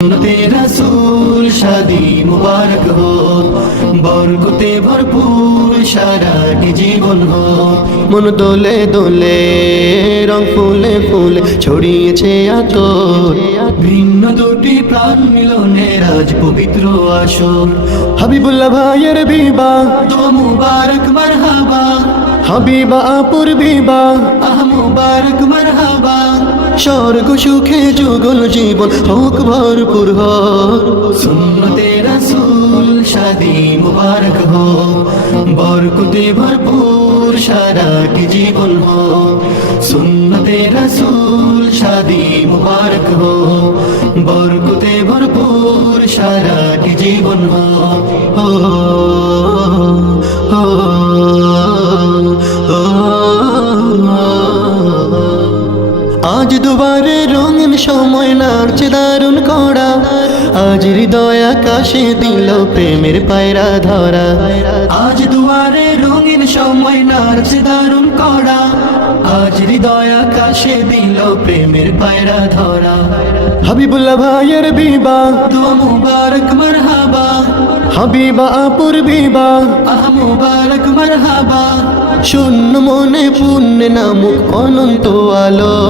রসুল শাদি মুবারক হো বরকতে ভরপুর সারাটি জীবন হো মন দোলে দোলে, রং ফুলে ফুলে ছড়িয়েছে ভিন্ন দুটি প্রাণ মিলনের আজ পবিত্র আসর। হাবিবুল্লাহ ভাইয়ের বিবাহ তো মুবারক, মারহাবা। হাবিবা আপুর বিবাহ মুবারক, মারহাবা। স্বর্গ সুখে যুগল জীবন হোক ভরপুর হোক সুন্নতে রসুল শাদি মুবারক হো বরকতে ভরপুর সারাটি জীবন হো সুন্নতে রসুল শাদি মুবারক হো বরকতে ভরপুর সারাটি জীবন হো হো হো আজ দুবারে রঙিন সময় নাড়ছে দারুণ কড়া। আজ হৃদয় আকাশে দিল প্রেমের পায়রা ধরা। আজ দুয়ারে রঙিন সময় নাড়ছে দারুণ কড়া। আজ হৃদয় আকাশে দিল প্রেমের পায়রা ধরা। হাবিবুল্লাহ ভাইয়ের বিবাহ তো মুবারক, মারহাবা। হাবিবা আপুর বিবাহ আহ মুবারক, মারহাবা। শূন্য মনে পুণ্য নামুক অনন্ত আলো।